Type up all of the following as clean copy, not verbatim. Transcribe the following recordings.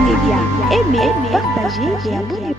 Média. Aimez, partagez et abonnez-vous.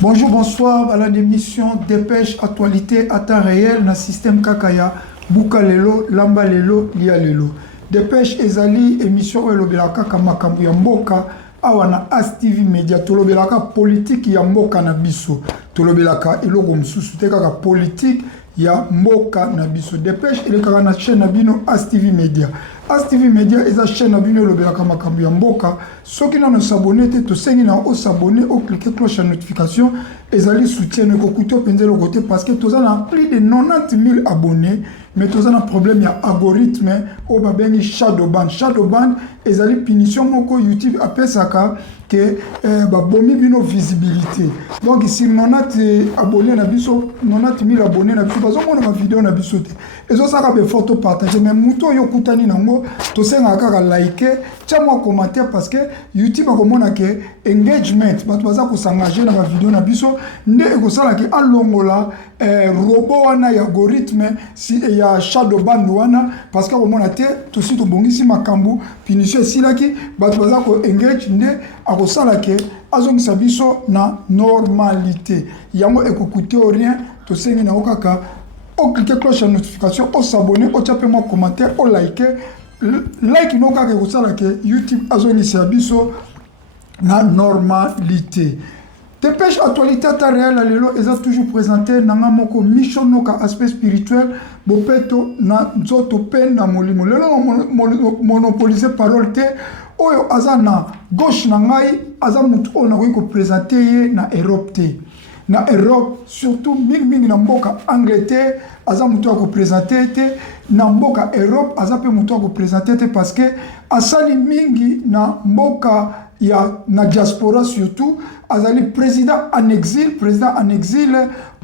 Bonjour, bonsoir à la émission Dépêche Actualité à temps réel dans le système Kakaya, Bukalelo, Lambalelo, Lialelo. Dépêche Ezali, émission Elobelaka Kamakambu Yamboka, Awana As TV Media, Tolobelaka politique Yamboka Nabiso, Tolobelaka Elogo Msusu, Tekaka politique Yamboka Nabiso. Dépêche Elekaka na chaîne Nabino As TV Media. As TV Media est la chaîne Nabino Elobelaka Makambu Yamboka. Ceux qui n'ont s'abonné, tout ceux qui n'ont s'abonné, ou cliquer cloche de notification, Ezali soutien Kokuto Penzelo côté parce que tous a plus de 90 000 abonnés. Mais tous a un problème, il y a algorithme, au babeni Shadowban. Shadowban, Ezali punition moko YouTube appelle ça que bomi bino visibilité. Donc ici 90 abonnés na biso, 90 000 abonnés na biso, parce que on a vidéo na biso te. Et ça ça be photo partager mais muto yo kutani nango, to senga kaka liker, tia moi commentaire parce que YouTube a komona que engagement, bato baza ko s'engager na vidéo na biso, nde ko sala ki alongola robot wana ya algorithme si ya Shadowban wana parce que komona te to si to bongisi makambu punition silaki bato baza ko engage nde akosala ke azongisa biso na normalité yango ekokute rien to sengi na okaka o cliquer cloche de notification o s'abonner o taper mon commentaire o liker like no kaka ekosala ke YouTube azongisa biso na normalité. Dépêche Actualité à temps réel, lelo ils ont toujours présenté nanga moko mission noka aspect spirituel bopeto na nzoto pen na molimo lelo monopoliser parole te oyo azana gauche na ngai aza mutu ona ko présenter na Europe te na Europe surtout mingi na mboka Angleterre aza mutu ko présenter te na mboka Europe aza pe mutu ko présenter te parce que asali mingi na mboka ya na diaspora surtout azali président en exil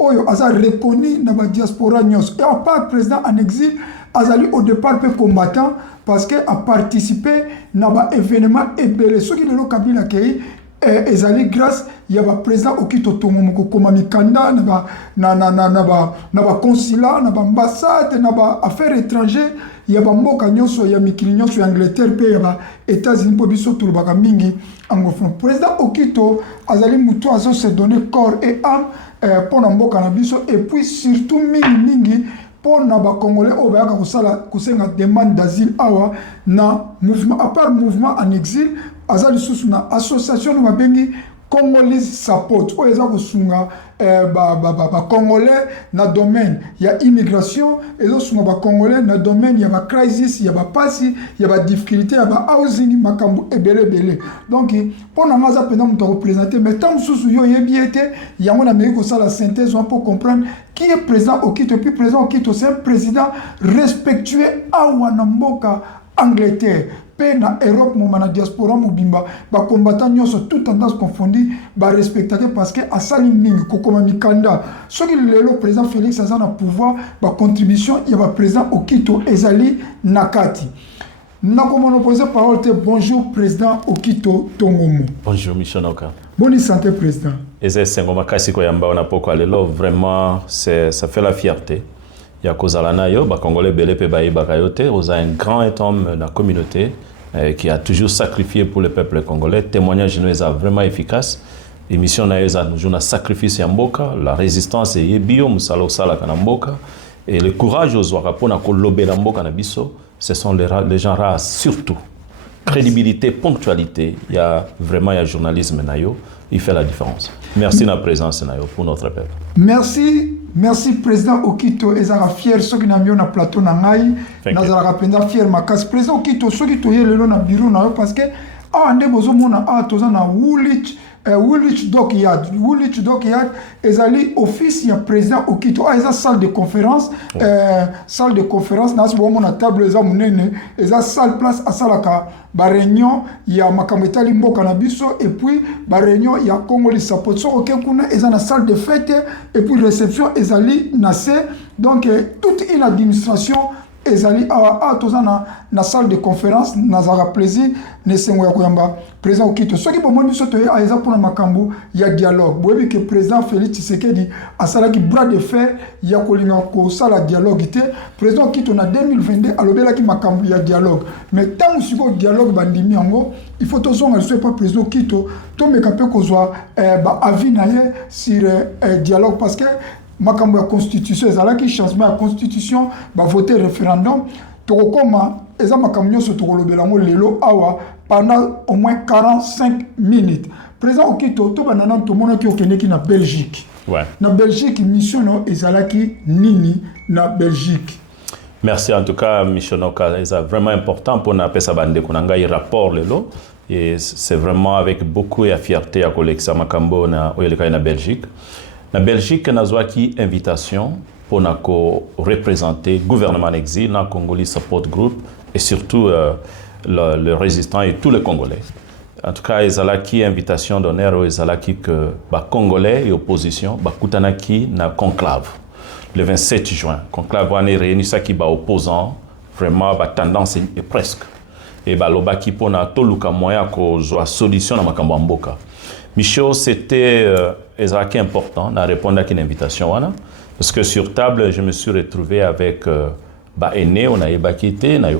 oyo aza reconnu na ba diaspora nyos et à part président en exil azali au départ peu combattant parce que a participé na ba événement ebele soki lelo Kabila kei ezali grâce ya ba président okito tongo moko koma mikanda na ba consulat na ba ambassade na ba affaires étrangères ya ba mboka nyonso ya mikili nyonso ya Angleterre pe ya ba États-Unis po biso tulubaka mingi anglophone. Président okito azali mutu azo se donner corps et âme pour na mboka na biso et puis surtout mingi pour na ba congolais o ba ka kusala kusenga demande d'asile awa na mouvement à part mouvement en exil azali susu na association na bengi Congolese support o eza kusunga ba congolais na domaine ya immigration ezo sunga ba congolais na domaine ya ba crisis ya ba pasi ya ba difficulté ya ba housing makambu ebele donc pour na maza pena muto représenter mais tant susu yo yebiete yango na meko sala synthèse pour comprendre qui est président Okito puis président Okito c'est un président respectueux awa na mboka Angleterre pe na Europe mo na diaspora mobimba ba combattant nyonso tout tendance confondue ba respecter parce que asali mingi kokoma mikanda soki lelo président Félix aza na pouvoir ba contribution ya ba président Okito ezali nakati na monopoliser parole te. Bonjour président Okito Tongomo. Bonjour Michel Noka. Bonne santé président. Eze sengoma kasi ko yamba na poko alelo vraiment ça fait la fierté. Ya kozalana yo ba congolais belé pe bayi bakayote oza un grand homme de la communauté qui a toujours sacrifié pour le peuple congolais. Témoignage nous est vraiment efficace. Émission na eza nous na sacrifice ya mboka, la résistance et yebio musalo sala kana mboka et le courage aux warapona ko lobela mboka na biso, ce sont les gens rares surtout. Crédibilité, ponctualité, il y a vraiment un journalisme nayo, il fait la différence. Merci de la présence nayo pour notre peuple. Merci président Okito ezara fier soki na mio na plateau na ngai na zara penda fier makas président Okito soki to yelelo na bureau na yo parce que ande bozo mona toza na Woolwich Dockyard ezali office ya président Okito eza salle de conférence na so mona table eza munene eza salle place asalaka ba réunion ya makambo mboka na biso et puis ba réunion ya Congolese support so okekuna eza na salle de fête et puis réception ezali na se donc toute une administration ezali a toza na salle de conférence nazara plaisir ne sengo ya koyamba président okito soki bomoni biso to eza pona makambo ya dialogue boyebi que président Félix Tshisekedi asalaki bras de fer ya kolinga ko sala dialogue te président okito na 2022 alobelaki makambo ya dialogue mais tant siko dialogue bandimi yango il faut tozonga ce pas président okito to meka pe kozwa ba avis na ye sur dialogue parce que makambo ya constitution ezalaki changement ya constitution ba voter référendum tokokoma eza makambo nyonso tokolobela yango lelo awa pendant au moins 45 minutes président okito to banana tomonaki okendeki na Belgique na Belgique mission no ezalaki nini na Belgique. Merci en tout cas Michonoka, c'est vraiment important pour na pesa bande konanga i rapport lelo et c'est vraiment avec beaucoup de fierté à koleksa makambo na oyeleka na Belgique. La Belgique a une invitation pour représenter le gouvernement en exil, le Congolese Support Group et surtout le résistant et tous les Congolais. En tout cas, il y a une invitation d'honneur, il y a que les Congolais et l'opposition sont na conclave le 27 juin. Le conclave a réuni qui opposants, vraiment la tendance est presque. Et le qui pour toluka moyen ko une solution na makambo mboka. Michaud, c'était important de répondre à une invitation. Parce que sur table, je me suis retrouvé avec Aîné, on a ébaquité, on a eu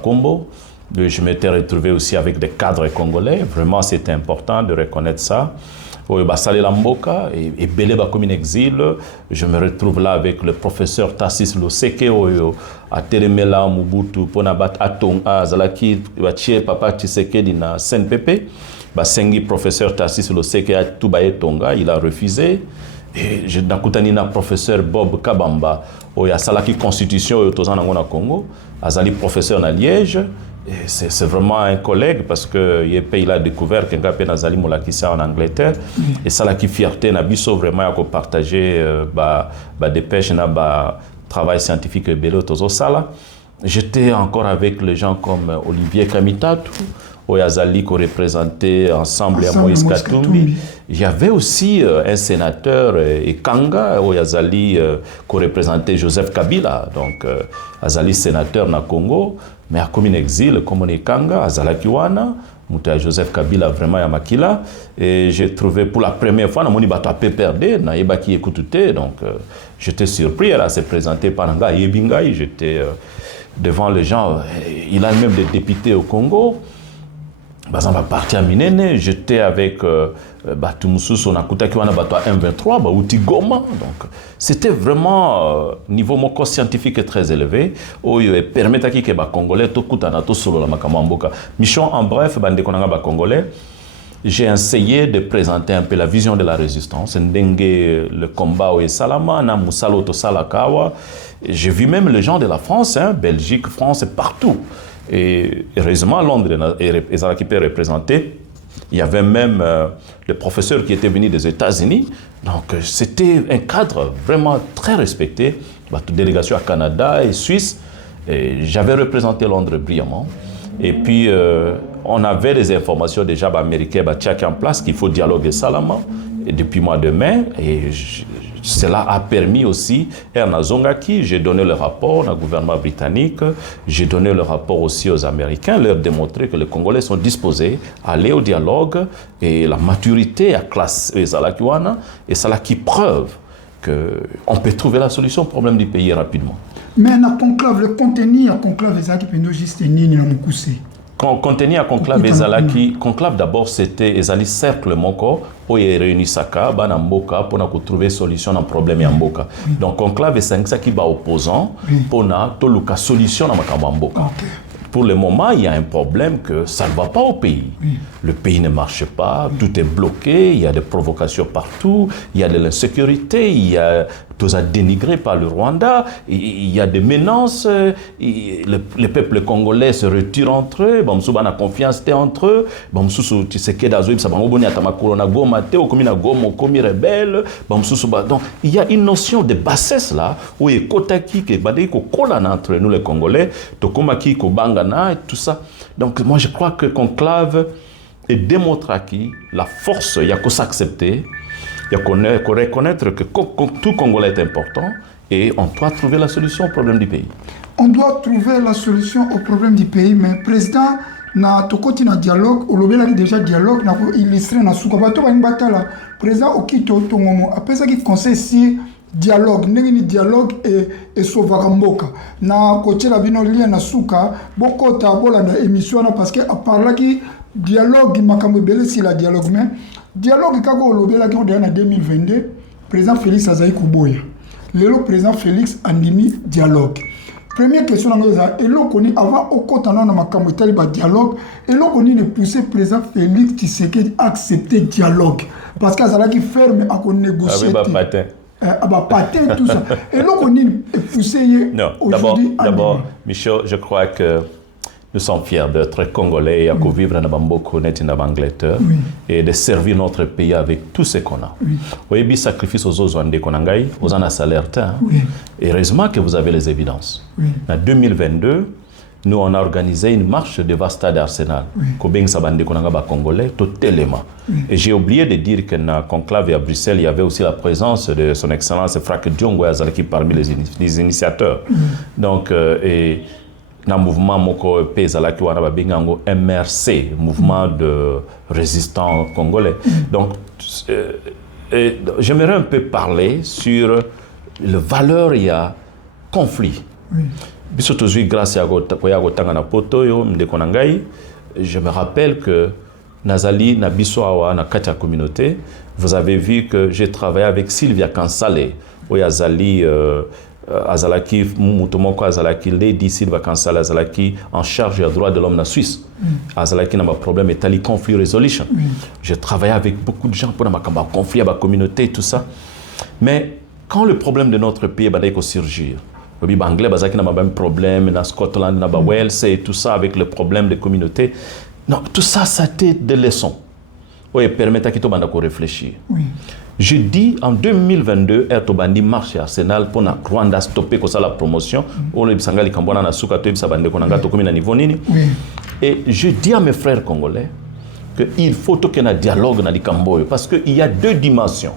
Kombo. Je m'étais retrouvé aussi avec des cadres congolais. Vraiment, c'était important de reconnaître ça. Salé Lamboka et Belé comme un exil. Je me retrouve là avec le professeur Tassis Loseke à Telemela Mobutu Ponabat Atonga Zalaki Bachie Papa Tshisekedi na CNPP. Basengi professeur Tassis Loseke à Tubaye Tonga, il a refusé. Et je nakutani na professeur Bob Kabamba au ya salaki constitution au tozana ngona Congo, azali professeur na Liège. C'est vraiment un collègue parce que il pays là découvert que ngapé nazali molakisa en Angleterre et salaki fierté na biso vraiment à partager ba dépêche na ba travail scientifique bello tozo sala. J'étais encore avec les gens comme Olivier Kamitatu, Oyazali qui représentait ensemble à Moïse Katumbi. Il y avait aussi un sénateur Ekanga, Oyazali qui représentait Joseph Kabila, donc Azali sénateur na Congo, mais à comme un exil comme on Ekanga, Azalakiwana, Mouta Joseph Kabila vraiment à Makila, et j'ai trouvé pour la première fois, on a peu perdu, na Ebaki écouté, donc j'étais surpris, elle s'est présentée par Nga Yebingai, j'étais devant les gens, il a même des députés au Congo. Par parti à Minene, j'étais avec Batumusu, on a écouté qu'il y a M23, Bauti Goma. Donc, c'était vraiment niveau moko scientifique très élevé. Où il permet à qui que les Congolais tout kutana tout solo la makamamboka. Mission en bref, bande konanga ba Congolais. J'ai essayé de présenter un peu la vision de la résistance, le combat au Salama, na Musalo to Salakawa. J'ai vu même les gens de la France, Belgique, France, partout. Et heureusement, Londres est représenté. Il y avait même le professeur qui était venu des États-Unis. Donc, c'était un cadre vraiment très respecté. Toute délégation à Canada et Suisse. J'avais représenté Londres brillamment. Et puis, on avait des informations déjà américaines en place qu'il faut dialoguer salamment. Et depuis mois de mai, et cela a permis aussi, Erna Zongaki, j'ai donné le rapport au gouvernement britannique, j'ai donné le rapport aussi aux Américains, leur démontrer que les Congolais sont disposés à aller au dialogue et la maturité à classe Zalakiwana, et c'est là qui preuve qu'on peut trouver la solution au problème du pays rapidement. Mais dans conclave, le contenu à conclave Ezalaki juste nini na mukuse. Contenu à conclave Ezalaki, conclave d'abord c'était Ezali cercle moko où il réunit Saka, bana mboka pour na trouver solution à problème ya mboka. Donc conclave c'est ça qui va opposant pour na toluka solution à makambo mboka. Pour le moment, il y a un problème que ça ne va pas au pays. Le pays ne marche pas, tout est bloqué, il y a des provocations partout, il y a de l'insécurité, il y a tout ça dénigré par le Rwanda, il y a des menaces, les peuples congolais se retirent entre eux, on a confiance entre eux, donc il y a une notion de bassesse là, où il y a kotaki qui entre nous les Congolais, tokomaki ko bangana et tout ça. Donc moi je crois que conclave et démontre à qui la force, il y a qu'à s'accepter, il y a qu'à reconnaître que tout Congolais est important et on doit trouver la solution au problème du pays. On doit trouver la solution au problème du pays, mais président, na tokoti na dialogue, au lobby déjà dialogue, na illustré na souka bato ba batala. Président okito tongomo, après ça qui conseille si dialogue, ni dialogue et sauvagamboka. Na côté la bino lia na souka, boko ta bola na émission na parce que à part là qui dialogue makambo belé si la dialogue mais dialogue kako lobby la qui on en 2022, président Félix Azaï Kuboya. Le président Félix Andimi dialogue. Première question, et l'on connaît avant au côté de ma dialogue, et l'on connaît le poussé président Félix Tshisekedi accepter dialogue. Parce qu'il y a qui ferme à négocier. Patin, tout ça. Et l'on connaît le poussé aujourd'hui. D'abord, Michel, je crois que nous sommes fiers d'être Congolais et à vivre dans Bamboko, dans Angleterre, et de servir notre pays avec tout ce qu'on a. Vous voyez, le sacrifice aux autres, aux en a salaire. Et heureusement que vous avez les évidences. En 2022, nous on a organisé une marche devant Stade Arsenal. Congolais, totalement. Et j'ai oublié de dire que dans le conclave à Bruxelles, il y avait aussi la présence de son Excellence Franck Diongo Azalaki parmi les initiateurs. Donc, dans le mouvement Moko Pezalaki Wanaba Bingango MRC, mouvement de résistants congolais. Donc, j'aimerais un peu parler sur le valeur il y a conflit. Surtout grâce à Tangana Potoyo, Mdekonangai, je me rappelle que Nazali Nabisoawa na Katia communauté, vous avez vu que j'ai travaillé avec Sylvia Kansale, Oyazali Azalaki, Moutomoko Azalaki, Lady Silva Kansala Azalaki, en charge des droits de l'homme en Suisse. Azalaki n'a pas de problème, Italie Conflict Resolution. J'ai travaillé avec beaucoup de gens pour ma conflit à la communauté, tout ça. Mais quand le problème de notre pays va surgir, le Anglais n'a pas de problème, dans Scotland, dans Wales, et tout ça avec le problème des communautés. Non, tout ça, ça a été des leçons. Oui, permettez qu'il te réfléchir. Je dis en 2022, Ertobandi marche à Arsenal pour na Rwanda stopper la promotion. Et je dis à mes frères congolais qu'il faut qu'il y ait un dialogue dans les Camboyo parce qu'il y a deux dimensions.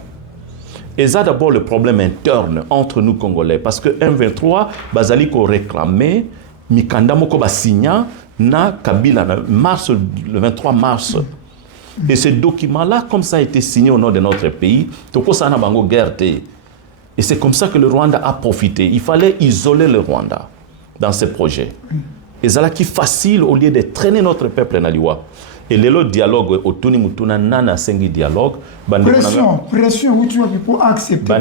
Et ça d'abord le problème interne entre nous Congolais parce que M23 bazali ko réclamé Mikanda moko ba signa na Kabila le 23 mars. Et ce document-là, comme ça a été signé au nom de notre pays, et c'est comme ça que le Rwanda a profité. Il fallait isoler le Rwanda dans ce projet. Et c'est là qui est facile au lieu de traîner notre peuple dans l'Iwa. Et le dialogue, au Tuni Mutuna Nana Sengi dialogue, pression, où tu vas pour accepter.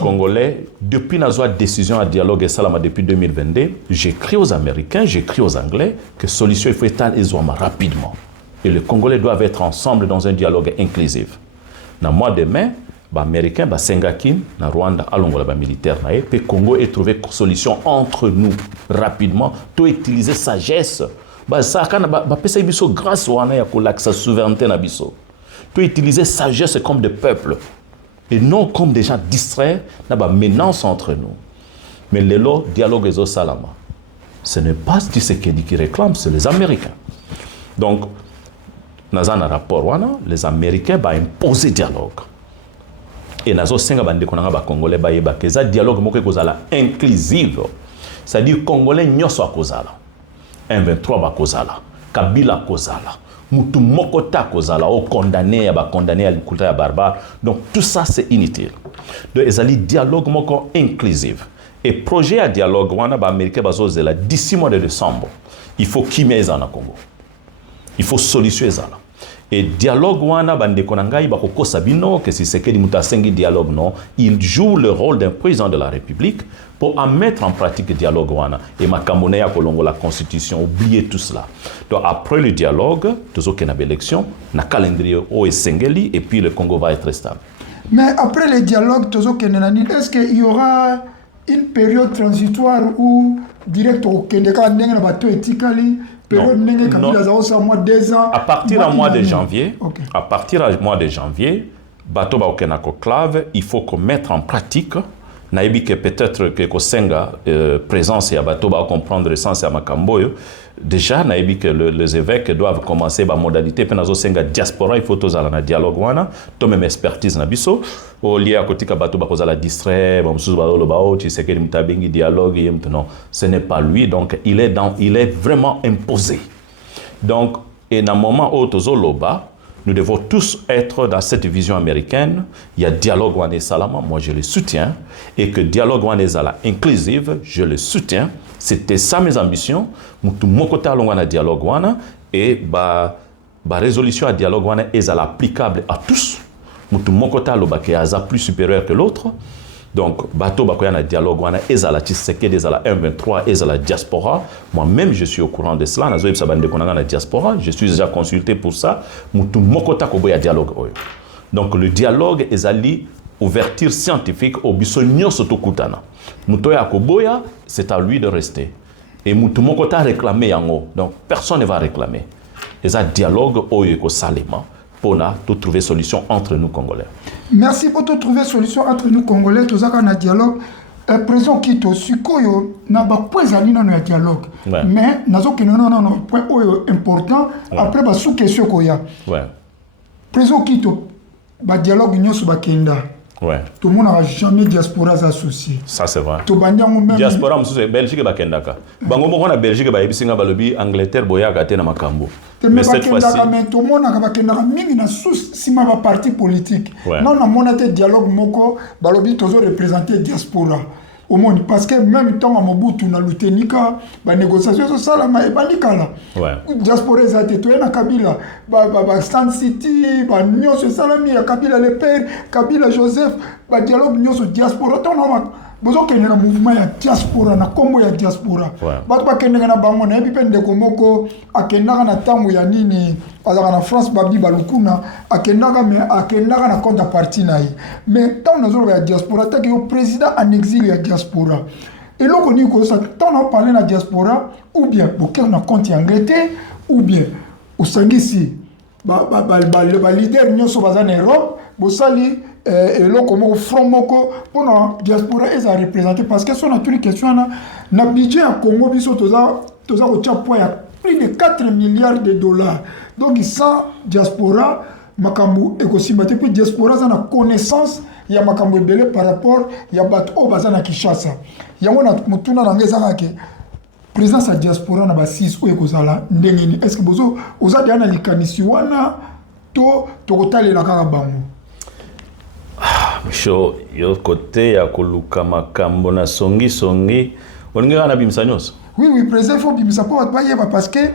Congolais, depuis la décision à dialogue et salama depuis 2022, j'écris aux Américains, j'écris aux Anglais que solution il faut éteindre les hommes rapidement. Et les Congolais doivent être ensemble dans un dialogue inclusif. Dans le mois de mai, les Américains, les Sengakim, le Rwanda, les militaires, le Congo ait trouvé une solution entre nous rapidement, pour utiliser sagesse. Ça a grâce à sa souveraineté. Pour utiliser sagesse comme des peuples et non comme des gens distraits, une menace entre nous. Mais le dialogue est au Salama. Ce n'est pas Tshisekedi qui réclame, c'est les Américains. Donc, dans un rapport, les Américains vont imposer dialogue. Et dans un Congolais, un dialogue inclusif. C'est-à-dire Congolais n'y sont pas M23 va kozala, Kabila kozala, Moutou Mokota kozala, au condamné à l'écoute à barbare. Donc tout ça c'est inutile. Donc ils ont un dialogue moko inclusif. Et projet à dialogue, on a américain bazozela d'ici mois de décembre. Il faut qu'il mette en Congo. Il faut solutionner ça. Et dialogue wana bande konangai bakoko sabino que si c'est que mutasengi dialogue non, il joue le rôle d'un président de la République pour en mettre en pratique le dialogue wana et makamone ya kolongo la constitution oublier tout cela. Donc après le dialogue, toujours qu'il y a une élection, na calendrier au Esengeli et puis le Congo va être stable. Mais après le dialogue, est-ce qu'il y aura une période transitoire où direct au Kendeka n'enga bato etikali à partir du mois de janvier, à partir du mois de janvier, bateau ba conclave, il faut qu'on mette en pratique naibi que peut-être que kosenga présence ya bato ba comprendre le sens ya makambo yo. Déjà naibi que les évêques doivent commencer ba modalité pe nazo senga diaspora il faut tozala na dialogue wana to même expertise na biso au lié à kotika bato ba kozala distrait ba musuzu ba lo ba o tu sais que mtabengi dialogue et non ce n'est pas lui donc il est vraiment imposé donc et dans moment où tozoloba nous devons tous être dans cette vision américaine. Il y a dialogue wane salama, moi je le soutiens. Et que dialogue wane zala inclusive, je le soutiens. C'était ça mes ambitions. Mutu mokota longwana dialogue wana et ba résolution à dialogue wana est applicable à tous. Mutu mokota loba ke aza plus supérieur que l'autre. Donc, bateau bakoyana dialogue wana ezala Tshisekedi ezala M23 ezala diaspora. Moi-même je suis au courant de cela. Nazo yebisa bande konanga na diaspora, je suis déjà consulté pour ça. Mutu mokota koboya dialogue oyo. Donc le dialogue ezali ouverture scientifique au biso nyonso tokutana. Muto ya koboya, c'est à lui de rester. Et mutu mokota réclamer yango. Donc personne ne va réclamer. Eza dialogue oyo ko salema. Pour trouver solution entre nous Congolais. Merci pour trouver solution entre nous Congolais. Tout ça qu'on a dialogue. Président Kito, Sukoyo, n'a pas point d'aller dans le dialogue. Ouais. Mais nazo que non point important. Ouais. Après bah sous question koya. Ouais. Président Kito, bah dialogue union sur bakenda. Ouais. Tout le monde n'a jamais diaspora associé. Ça c'est vrai. Tout même diaspora mususu Belgique bakenda ka. Bango moko na Belgique ba yebisinga balobi Angleterre boya ka te na makambo. Mais cette fois-ci tout le monde a bakenda mingi na sous sima ba parti politique. Ouais. Non na monate dialogue moko balobi tozo représenter diaspora. Au monde parce que même temps à Mobutu na lutenika ba négociation ça la ma balikala. Ouais. Diaspora za teto na Kabila ba Stand City ba nyonso salami ya Kabila le père Kabila Joseph ba dialogue nyonso diaspora ton na bozo kende na mouvement ya diaspora na kombo ya diaspora. Ba ba kende na bango na epi pende komoko akendaka na tango ya nini azaka na France babi balukuna akendaka na contrepartie na ye. Mais tant na zolo ya diaspora ta que le président en exil ya diaspora. Et là on dit que ça tant on parler na diaspora ou bien boker na compte en Angleterre ou bien au sangisi ba leader nyonso baza na Europe bosali et là comme front moko pour la diaspora est à représenter parce que son naturelle question na budget à Congo biso toza au chapeau ya plus de 4 milliards de dollars donc ça diaspora makambo écosystème puis diaspora ça na connaissance ya makambo ebele par rapport ya bato o baza na Kinshasa yango na mutuna na ngeza ke présence à diaspora na basis o ekozala ndengeni est-ce que bozo oza dia na likanisi wana to kotale na kaka bango. Show yo côté ya koluka makambo na songi oninga na bimisa nyonso. Oui président faut bimisa po ba parce que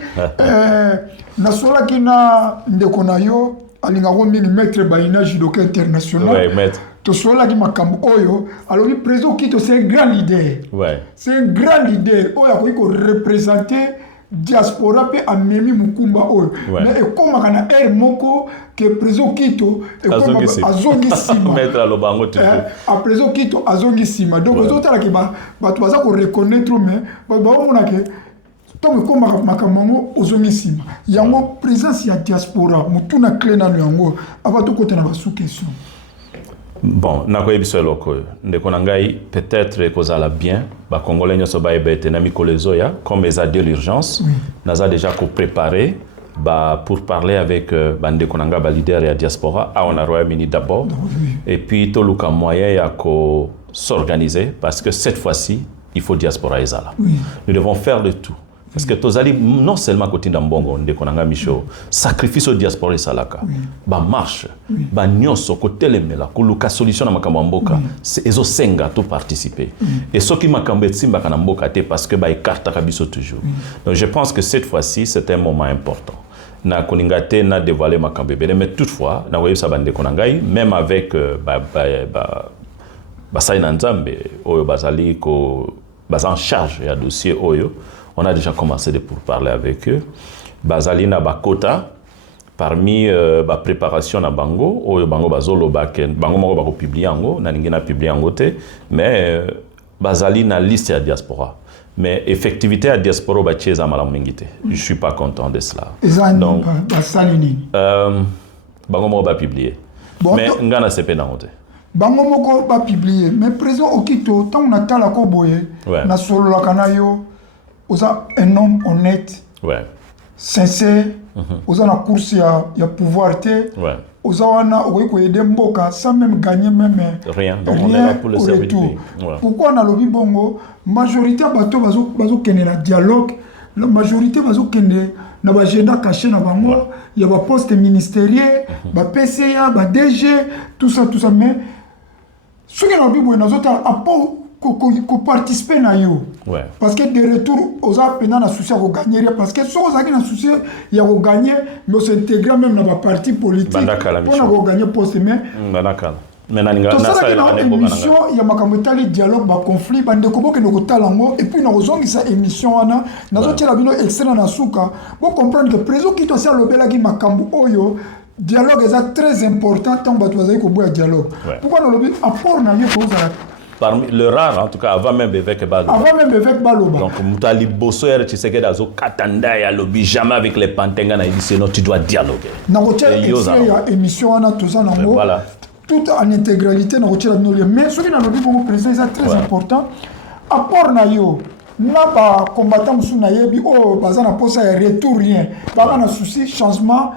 na sola kina ndeko na yo alinga ko mingi maître baina judoka international. Ouais maître. To sola ki makambo oyo alors le président Kito c'est un grand leader. Ouais. C'est un grand leader oyo ko représenter diaspora pe amemi mukumba oyo. Mais et comme kana moko que président Kito et comme azongi sima mettre à lobango tu à président Kito azongi sima donc aux autres là qui ba tu vas ko reconnaître mais ba on que donc comme makambo azongi sima yango présence ya diaspora mutuna clé na yango ava to côté na ba sous question. Bon, nakoyebiso eloko ndeko na ngai peut-être kozala bien ba congolais nyoso ba ebete na mikolo zoya comme eza de l'urgence naza déjà ko préparer pour parler avec bandeko na nga ba leader ya diaspora à on a Royaume-Uni d'abord et puis to luka moyen ya ko s'organiser parce que cette fois-ci il faut diaspora ezala. Nous devons faire le tout. Parce que tozali non seulement côté d'ambongo ndeko nanga micho sacrifice au diaspora salaka ba marche ba nyonso côté lemela koluka solution na makambo mboka c'est ezo senga to participer et ce qui makambo etsimba kana mboka te parce que ba écarte kabiso toujours. Donc je pense que cette fois-ci c'est un moment important na koningate na dévoiler makambo bele mais toutefois na wayesa bandeko nangai même avec ba saina nzambe oyo bazali ko basa en charge ya dossier oyo. On a déjà commencé de pourparler avec eux. Bazalina bakota parmi la préparation na bango o bango bazolo baken bango moko bako publier ango na ningina publier ango te mais bazalina liste à diaspora mais effectivité à diaspora ba cheza mala mingite. Je suis pas content de cela. Donc basalini bango moko ba publier. Bon, mais ngana sepe na ngote. bango moko ba publier mais président Okito tant on attend la koboye na solo la kanayo oza un homme honnête sincère oza na course ya pouvoir te oza wana okoki koyede mboka sans même gagner même rien donc on est là pour le servir du pays. Pourquoi na lobi bongo majorité bato bazo kende na dialogue la majorité bazo kende na ba agenda caché na bango ya ba poste ministériel ba PCA ba DG tout ça mais ce que na lobi boy nazota apport ko participer na yo parce que de retour aux appena na souci à gagner parce que so ozaki na souci ya ko gagner mais s'intégrer même dans ba parti politique pour gagner poste mais na émission ya makambo tali dialogue ba conflit ba ndeko boke no kotalango et puis na kozongisa émission wana nazotiela bino extrait na suka pour comprendre que président qui to sa lobela ki makambo oyo dialogue est très important tant bato bazali ko boya dialogue pourquoi na lobi apport na yo ko za parmi le rare en tout cas avant même avec Baloba. Donc Moutali Bossoer tu sais que dans Katanda ya lobby jamais avec les Pantenga na dit sinon tu dois dialoguer. Na rotia émission ana tout ça nango. Voilà. Tout en intégralité na rotia no mais ce qui na lobby comme président c'est très important. Apport na yo na ba combattant musu na yebi o bazana posa ya retour rien. Ba na souci changement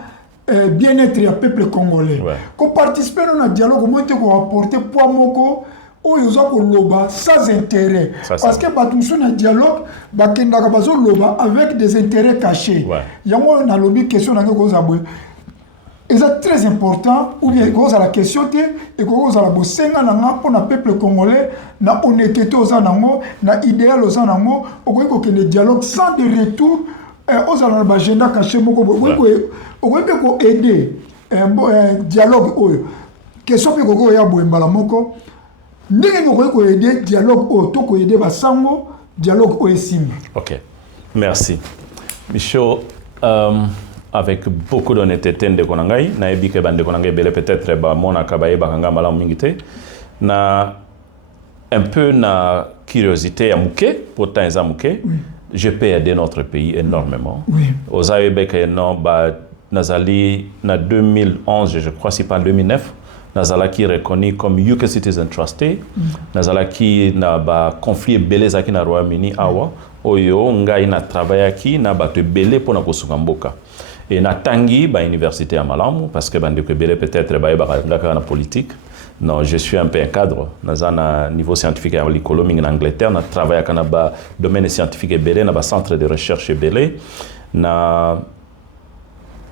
bien-être ya peuple congolais. Ko participer dans un dialogue moi te ko apporter poids moko ils ont loba sans intérêt parce que batumsu na dialogue bakendaka bazo loba avec des intérêts cachés yango na lobby question na ngoko zabwe et c'est très important ou bien cause la question et cause la bosenga na ngapo na peuple congolais na honnêteté aux anango na idéal aux anango okoko que le dialogue sans de retour aux anango agenda caché moko okoko ko aider dialogue oyo question pe koko ya boembala moko ndenge ngoko aider dialogue o to ko aider basango dialogue o esimba. OK. Merci. Michaud, avec beaucoup d'honnêteté de konangai na ebike bande konangai bele peut-être ba mona kabaye bakanga mala mingité na un peu na curiosité ya muke pourtant eza muke je peux aider notre pays énormément. Ozaebeke non ba nazali na 2011 je crois si pas 2009 nazalaki reconnu comme UK Citizen Trustee, nazalaki na ba conflit belezaki na Royaume-Uni awa, oyo ngai na travaillaki na bato belé pona kosunga mboka. Et na tangi ba université à Malamu parce que bande ko belé peut-être ba ngaka na politique. Non, je suis un peu un cadre dans un niveau scientifique à l'économie en Angleterre, na travaillaka na ba domaine scientifique belé na ba centre de recherche belé na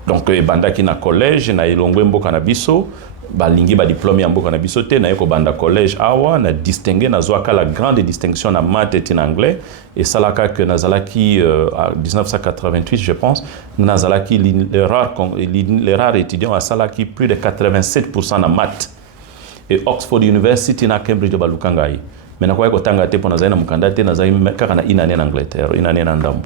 donc bandaki na collège na ilongwe mboka na biso balingi ba diplôme ya mboka na biso te na yeko banda collège awa na distingué na zwaka la grande distinction na maths et en anglais et salaka que nazalaki en 1988 je pense nazalaki les rares étudiants à salaki plus de 87% na maths et Oxford University na Cambridge balukangai mais na kwa ko tanga te pona zaina mukanda te na zaina kaka na inane na Angleterre inane na ndambo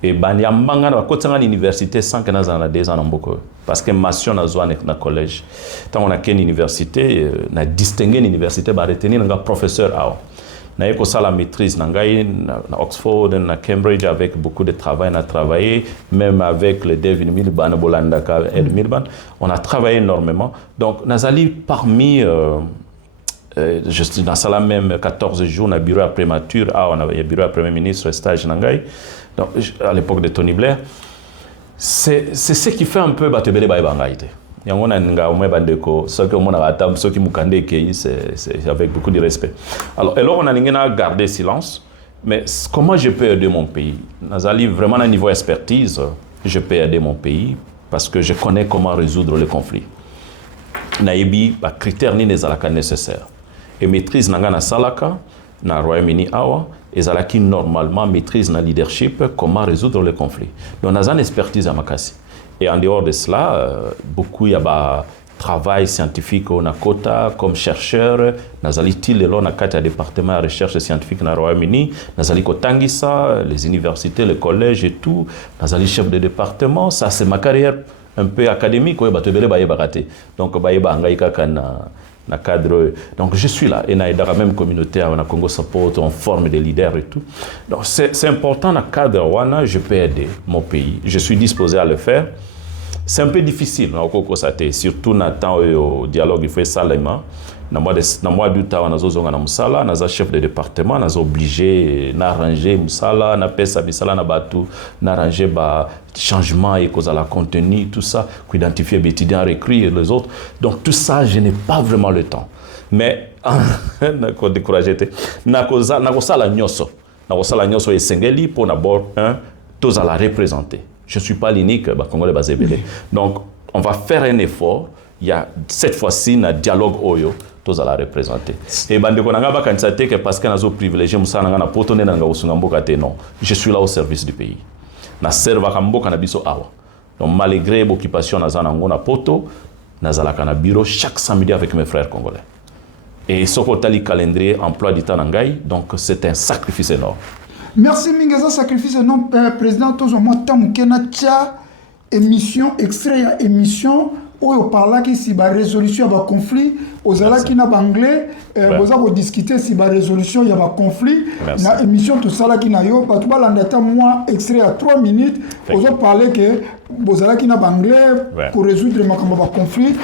et bani ambanga na kotanga université sans que nazana des ans mboko parce que mation na zone na collège tant on a qu'une université na distinguer université ba retenir nga professeur aw na yeko sala maîtrise na ngai na Oxford na Cambridge avec beaucoup de travail na travaillé même avec le David Milban Bolanda ka Ed Milban on a travaillé énormément donc nazali parmi je suis dans ça même 14 jours na bureau à prémature on avait bureau à premier ministre stage na ngai donc, à l'époque de Tony Blair, c'est ce qui fait un peu batebele ba bangaite. Yangona nga omwe bandeko ce que on a atam ce qui mukande ke c'est avec beaucoup de respect. Alors on a ngena garder silence mais comment je peux aider mon pays? Nazali vraiment à un niveau expertise, je peux aider mon pays parce que je connais comment résoudre les conflits. Naebi ba critères ni nezalaka nécessaires. Et maîtrise nanga na salaka na Royaume-Uni awa ezalaki normalement maîtrise na leadership comment résoudre les conflits. Donc on a une expertise à Makassi. Et en dehors de cela, beaucoup y a ba travail scientifique au Nakota comme chercheur, nazali tilelo na kati ya département de recherche scientifique na Royaume-Uni, nazali kotangisa les universités, les collèges et tout, nazali chef de département, ça c'est ma carrière un peu académique ouais batebele ba yebakate. Donc ba yeba ngai kaka na cadre. Donc je suis là et dans la même communauté à Congo Support, on forme des leaders et tout. Donc c'est important dans le cadre wana, je peux aider mon pays. Je suis disposé à le faire. c'est un peu difficile surtout dans le temps au dialogue il faut ça na moi du temps nazozonga na musala naza chef de département naza obligé d'arranger musala na pesa bisala na batu d'arranger ba changement et cause à la contenu tout ça identifier les étudiants recruter les autres donc tout ça je n'ai pas vraiment le temps mais nako décourager nako sala nyoso esengeli pour d'abord tous à la représenter. Je ne suis pas l'unique Congolais basébélé. Donc, on va faire un effort. Il y a cette fois-ci un dialogue oyo tous à la représenter. Et bandeko nanga ba kanisa que parce que nazo privilégié musana na potone nanga usunga mboka te non. Je suis là au service du pays. Na serva ka mboka na biso awa. Donc malgré l'occupation na zana ngona poto, nazalaka na bureau chaque samedi avec mes frères congolais. Et ce côté calendrier emploi du temps nangai, donc c'est un sacrifice énorme. Merci Mingeza sacrifice non président tozo moi tamukena tia émission extrait ya émission oyo parla ki si ba résolution ya ba conflit ozala ki na banglais boza ko discuter si ba résolution ya ba conflit na émission tout ça là ki na yo ba tout balanda ta moi extrait à 3 minutes ozo parler que bozala ki na banglais pour résoudre makambo ba conflit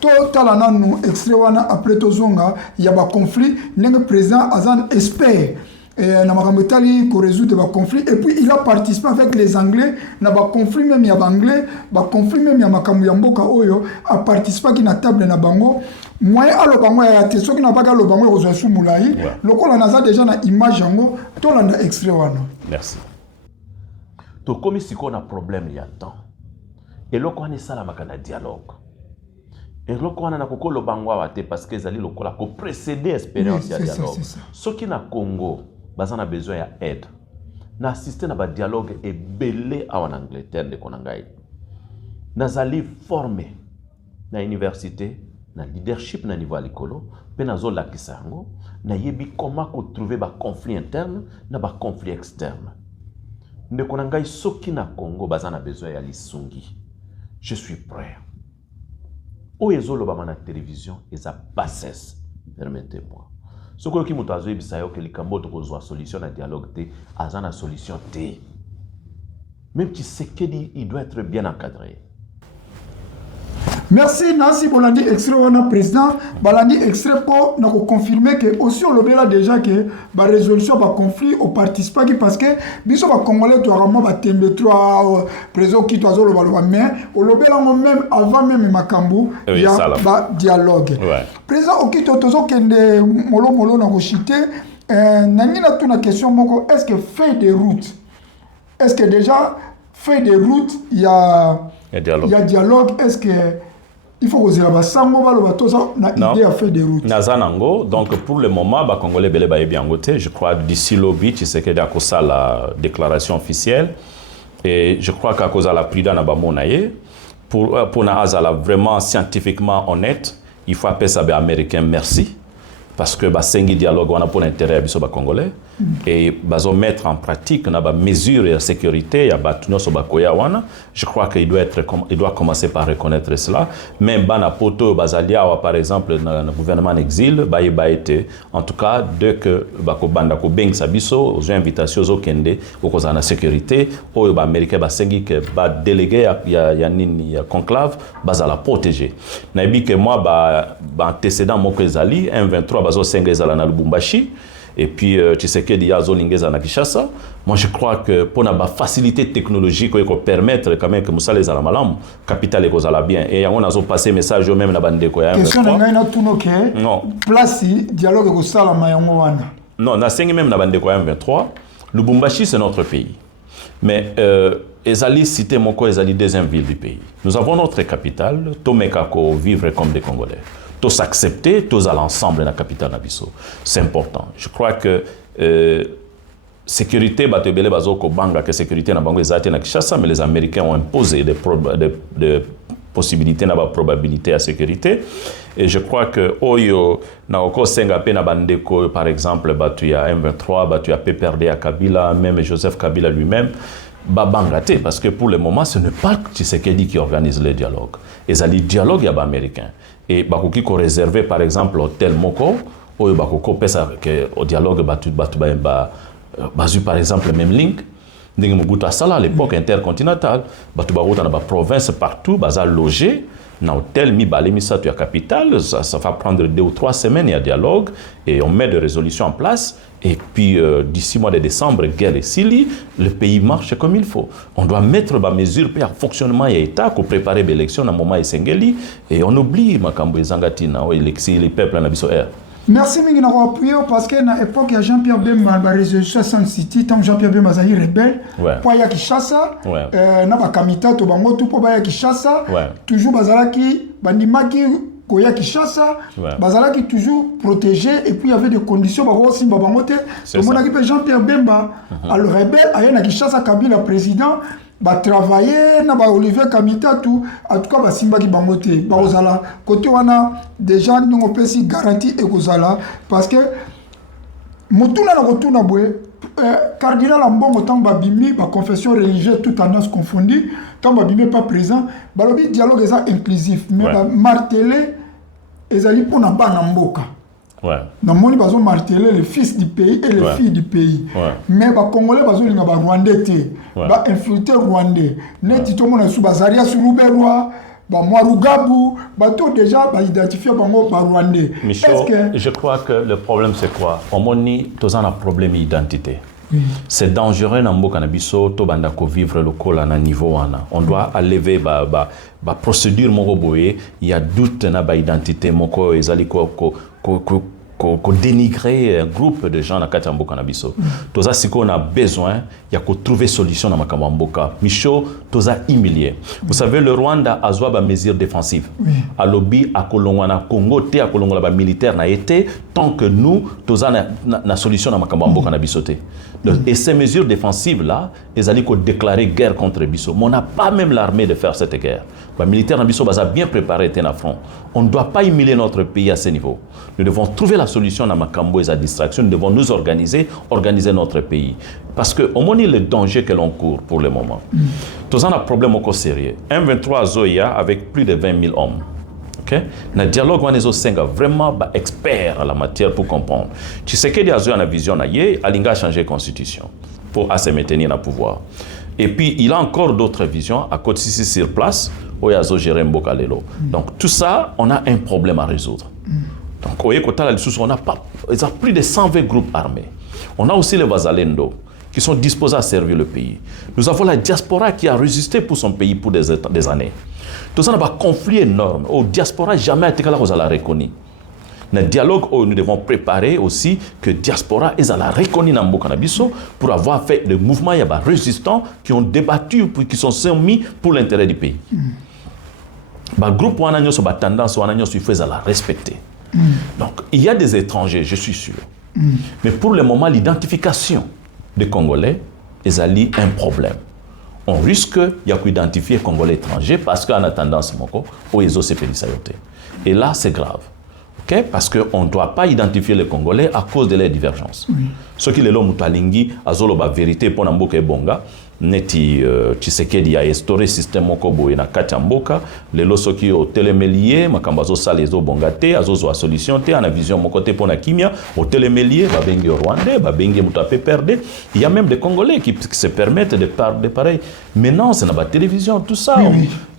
to talana nous extrait wana après tozonga ya ba conflit ndenge président azan espère na makambo tali ko résoudre ba conflit et puis il a participé avec les anglais na ba conflit même ya anglais ba conflit même ya makambo ya mboka oyo a participé ki na table na bango moyen alo bango ya te soki na baka lo bango ko zo sumulai lokola naza déjà na image yango to landa extrait wana. Merci. To comme si qu'on a problème ya temps et loko ane sala makana dialogue et loko wana na kokolo bango wa te parce que zali lokola ko précéder expérience ya dialogue soki na Congo on a besoin d'aide. Nous assistons à un dialogue et belé en Angleterre de Konangai. Nous allons former dans l'université, dans le leadership dans le niveau alikolo, puis nous allons lakisango, nous allons comment trouver des conflits internes, des conflits externes. De Konangai, ce qui na Congo, on a besoin de lisungi. Je suis prêt. Où est la télévision et sa bassesse? Permettez-moi. Ce qui m'a dit, c'est que les Cambodges ont une solution à dialogue, ont une solution. Même si c'est qu'il doit être bien encadré. Merci Nancy Bolandi extrait wana président Bolandi extrait pour nous confirmer que aussi on lobela déjà que la résolution va conflit au participant qui parce que biso ba congolais to vraiment ba tembe trois président qui tozo lo ba mais on lobela même avant même makambu il y a ba dialogue président oki tozo kende molo na ko chiter nangina tuna question moko est-ce que fait des routes est-ce que déjà fait des routes il y a dialogue est-ce que il faut que la basango ba lo ça na idée à faire des routes nazanango donc pour le moment ba congolais belé ba bien goté je crois d'ici lobby tu sais que d'akosa la déclaration officielle et je crois qu'à cause de la prida na ba monaye pour na azala vraiment scientifiquement honnête il faut appeler ça américain merci parce que ba sengi dialogue on a pour l'intérêt biso ba congolais et bazo mettre en pratique na ba mesures de sécurité ya ba tuno so ba koya wana je crois qu'il doit commencer par reconnaître cela même bana poto bazalia par exemple na gouvernement en exil ba été en tout cas dès que ba ko banda ko beng sabiso aux invitations au kende au cause na sécurité o ba américain ba sengi que ba délégué ya nini ya conclave bazala protéger na bi que moi ba antécédent moko ezali M23 bazo senga ezala na Lubumbashi. Et puis, tu sais qu'il y a Zolingeza na Kinshasa. Moi, je crois que pour la facilité technologique, il faut permettre quand même que Moussa les a malam, capital et cause à la bien. Et on a passé message au même na bande ko ya. Question na ngai na tuno ke. Non. Place dialogue ko sala mayango wana. Non, na sengi même na bande ko ya 23. Lubumbashi c'est notre pays. Mais ezali cité moko ezali deuxième ville du pays. Nous avons notre capitale, Tomekako vivre comme des Congolais. Tous accepter, tous à l'ensemble dans la capitale Nabiso. C'est important. Je crois que sécurité, batebele bazoko banga que sécurité na bango ezati na Kinshasa, mais les Américains ont imposé des possibilités na probabilité à sécurité. Et je crois que oyo na oko senga pe na bandeko par exemple batu ya M23, batu ya PPRD à Kabila, même Joseph Kabila lui-même. Babangate parce que pour le moment ce n'est pas Tshisekedi qui organise le dialogue. Et ça dit dialogue ya ba américain. Et bakoki ko réservé par exemple hôtel Moko ou bakoko pesa que au dialogue batu bazu par exemple même link ndenge Mobutu asala à l'époque intercontinentale bato bakota na ba province partout baza logé na hôtel mibale misato ya capitale, ça va prendre 2 ou 3 semaines, il y a dialogue et on met des résolutions en place et puis d'ici mois de décembre guerre et sili, le pays marche comme il faut. On doit mettre des mesures pour fonctionnement et état pour préparer l'élection à moment esengeli et on oublie makambo ezangatina o élection les peuples na biso air. Merci mingi na appuyer parce que na époque ya Jean-Pierre Bemba ba résolution Sun City tant Jean-Pierre Bemba zali rebelle pour ya Kinshasa na ba kamita to bango tout pour ba ya Kinshasa toujours bazalaki bandimaki ko ya Kinshasa bazalaki toujours protégé et puis il y avait des conditions ba aussi ba bango te to mona ki Jean-Pierre Bemba le rebelle aya na Kinshasa Kabila président ba travailler na ba Olivier Kamita tout en tout cas ba simba ki bangote ba ozala côté wana déjà nous on peut si garantie et kozala parce que mutuna na kotuna boye cardinal Ambongo tant ba bimi ba confession religieuse tout tendance confondue tant ba bimi pas présent ba lobi dialogue est inclusif mais ba marteler ezali pour na bana mboka. Dans mon bazo marteler les fils du pays et les filles du pays. Mais les Congolais bazo linga ba Rwandais té, ba infiltré Rwandais. Neti to mona su bazaria su Ruberwa, ba Mwarugabu, ba to déjà ba identifier bango ba Rwandais. Michel, je crois que le problème c'est quoi? On moni tozana un problème d'identité. C'est dangereux na mboka na biso to banda ko vivre le col na niveau wana. On doit enlever ba procédure moko boye, il y a doute na ba identité moko ezali ko dénigrer un groupe de gens na kati ya mboka na biso. Toza siko on a besoin ya ko trouver solution na makambo mboka. Micho toza humilié. Vous savez le Rwanda azwa ba mesures défensives. A lobby a kolongwa na Congo te a kolongwa ba militaire na été tant que nous toza na solution na makambo mboka na biso te. Et ces mesures défensives là, ils allaient déclarer guerre contre Bisso. Mais on n'a pas même l'armée de faire cette guerre. Les militaires dans Bisso ont bien préparé un front. On ne doit pas humilier notre pays à ce niveau. Nous devons trouver la solution à Makambo et à distraction. Nous devons nous organiser notre pays. Parce qu'on montre le danger que l'on court pour le moment. Tout ça, on a un problème encore sérieux. M23 Zoya avec plus de 20 000 hommes. Le dialogue on est vraiment expert en la matière pour comprendre. Tu sais que Diazo a une vision Alinga a changé la constitution pour se maintenir dans le pouvoir. Et puis il a encore d'autres visions à côté ici sur place où Diazo gère Mbokalelo. Donc tout ça, on a un problème à résoudre. Donc on a plus de 120 groupes armés. On a aussi les Wazalendo qui sont disposés à servir le pays. Nous avons la diaspora qui a résisté pour son pays pour des années. Tout ça, on a un conflit énorme. Au diaspora, jamais été là, on a reconnu. Dans le dialogue, nous devons préparer aussi que diaspora est à la reconnue dans Mboka Nabiso pour avoir fait le mouvement, il y a des résistants qui ont débattu, qui sont soumis pour l'intérêt du pays. Le groupe où on a tendance, il faut la respecter. Donc, il y a des étrangers, je suis sûr. Mais pour le moment, l'identification des Congolais est un problème. On risque d'identifier les Congolais étrangers parce qu'on a tendance au ESO-CPD-Sayote. Et là, c'est grave. Okay? Parce qu'on ne doit pas identifier les Congolais à cause de leurs divergences. Ce qui est l'homme Mutalingi, la vérité pour Namboka et Bonga, neti Tshisekedi a instauré système moko boye na kati ya mboka lelo soki o telemelier makambo azo sala ezo bongate azo zo solution te ana vision moko te pona kimia o telemelier ba bengi o Rwandais ba bengi muta pe perdre. Il y a même des Congolais qui se permettent de parler pareil. Maintenant c'est na ba télévision tout ça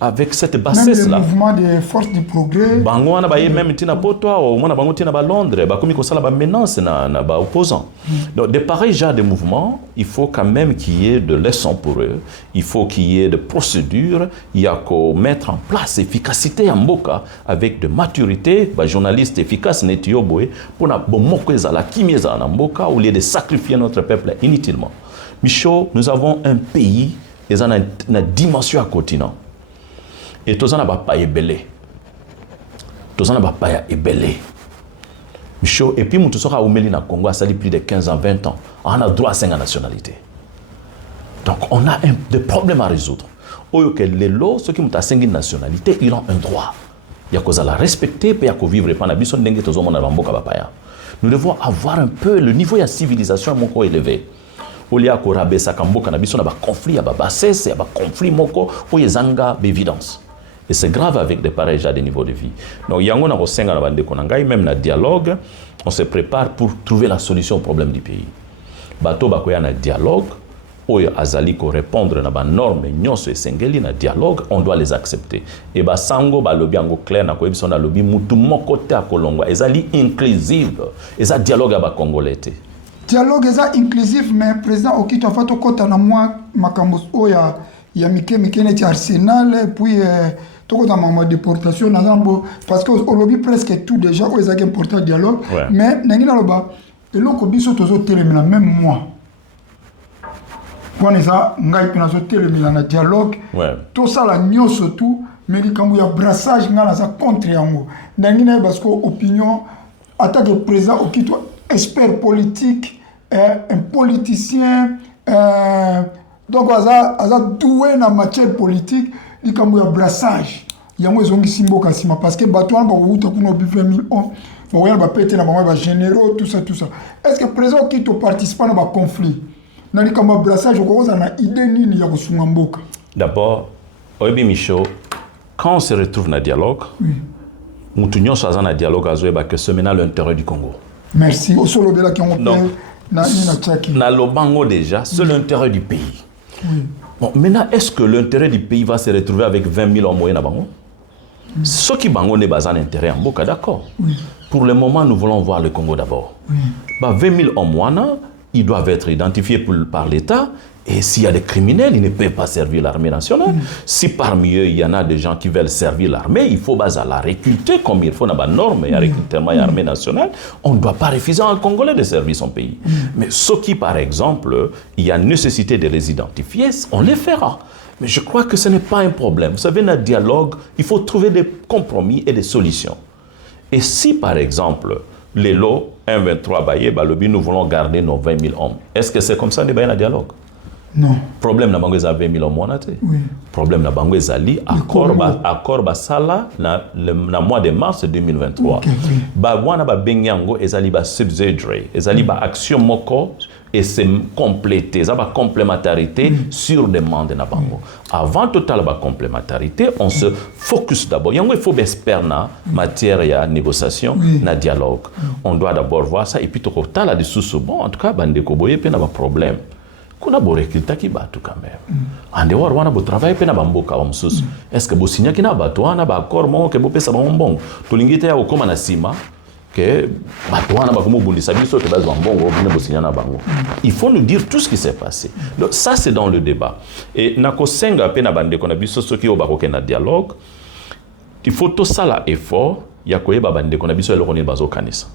avec cette bassesse là. Même le mouvement des forces du progrès. Bango na ba ye même tina potwa o mona bango tina ba Londres ba komi ko sala ba menace na ba opposants. Donc des pareils genres de mouvements, il faut quand même qu'il y ait de leçons pour eux, il faut qu'il y ait de procédures, il y a qu'à mettre en place efficacité en Mboka avec de maturité, journalistes efficaces netioboé pour na bomoko ezala kimi ezala en Mboka au lieu de sacrifier notre peuple inutilement. Micho, nous avons un pays et une dimension à continent. Et tout ça n'a pas ébélé. Tout ça n'a pas ébélé. Micho, et puis nous sommes au Mali na Congo a sali plus de 15 ans, 20 ans. On a droit à 5 nationalités. Donc on a des problèmes à résoudre. Les lots, ceux qui ont 5 nationalités, ils ont un droit. Il y a qu'à la respecter, et il y a qu'à vivre. Nous devons avoir un peu le niveau de civilisation moko élevé. Il y a qu'à rabaisser à Kamboka, il y a un conflit, il y a un bassesse, il y a un conflit moko, il y a zanga d'évidence. Et c'est grave avec des pareils gens de niveau de vie. Donc il y a même dans le dialogue, on se prépare pour trouver la solution au problème du pays. Bato bakoya na dialogue, oyo azali ko répondre na ba norme nyonso esengeli na dialogue, on doit les accepter. Et ba sango ba lobi yango clair na ko ebiso na lobi mutu moko te akolongwa ezali inclusive. Eza dialogue ba congolais te. Dialogue eza inclusif, mais président Okito afato kota na mwa makambo oya ya mike neti Arsenal et puis toko dans ma déportation na zambo parce que au lobby presque tout déjà o ezaki important dialogue ouais. Mais nangi na loba eloko biso tozo telemela même moi pour eza ngai pina zo telemela na dialogue ouais. Tout ça la nyonso tout mais likambo ya brassage ngala za contre yango nangi na parce que opinion attaque le président Okito expert politique un politicien donc aza doué na matière politique likambo ya brassage yango ezongi simboka sima parce que bato wana bakuta kuna obi 2000 ans bakoya bapete na bango ba généraux tout ça est-ce que président qui to participe na ba conflit na likambo ya brassage okoza na idée nini ya kosunga mboka? D'abord oyebi Michaud, quand on se retrouve na dialogue mutu nyonso aza na dialogue azoyeba que c'est maintenant l'intérêt du Congo. Merci osolobela ki on na lobango déjà c'est l'intérêt du pays. Oui. Bon, maintenant, est-ce que l'intérêt du pays va se retrouver avec 20 000 hommes moyens à Bango? Ce qui Bango n'est pas un intérêt en Boka, d'accord. Oui. Pour le moment, nous voulons voir le Congo d'abord. Oui. 20 000 hommes, ils doivent être identifiés par l'État. Et s'il y a des criminels, ils ne peuvent pas servir l'armée nationale. Si parmi eux, il y en a des gens qui veulent servir l'armée, il faut la recruter comme il faut dans la norme et recrutement de l'armée nationale. On ne doit pas refuser à un Congolais de servir son pays. Mais ceux qui, par exemple, il y a nécessité de les identifier, on les fera. Mais je crois que ce n'est pas un problème. Vous savez, dans le dialogue, il faut trouver des compromis et des solutions. Et si, par exemple, les lots 1-23 Baye, nous voulons garder nos 20 000 hommes, est-ce que c'est comme ça qu'on a un dialogue? Non. Problème na bango eza 20 000 hommes wana te. Oui. Problème na bango ezali accord basala na mois de mars 2023. Okay, oui. Ba wana ba benyango ezali ba subsidiary, ezali ba action moko et c'est complété, ça va complémentarité sur demande na bango. Avant total ba complémentarité, on se focus d'abord. Yango il faut espérer na matière ya négociation, na dialogue. On doit d'abord voir ça et puis total là dessous bon en tout cas bande ko boye pe na ba problème. Kuna borekilta ki batu quand même. Ande war wana bo travail pe na bamboka wa msusu. Est-ce que bo signa ki na batu wana ba accord mo ke bo pesa ba mbongo. Tolingite ya okoma na sima que batu wana ba komo bundisa biso ke bazo mbongo bo signa na bango. Il faut nous dire tout ce qui s'est passé. Donc ça c'est dans le débat. Et nako senga pe na bande kona biso soki o ba ko na dialogue. Il faut tout ça là effort ya koyeba bande kona biso eloko ni bazo kanisa.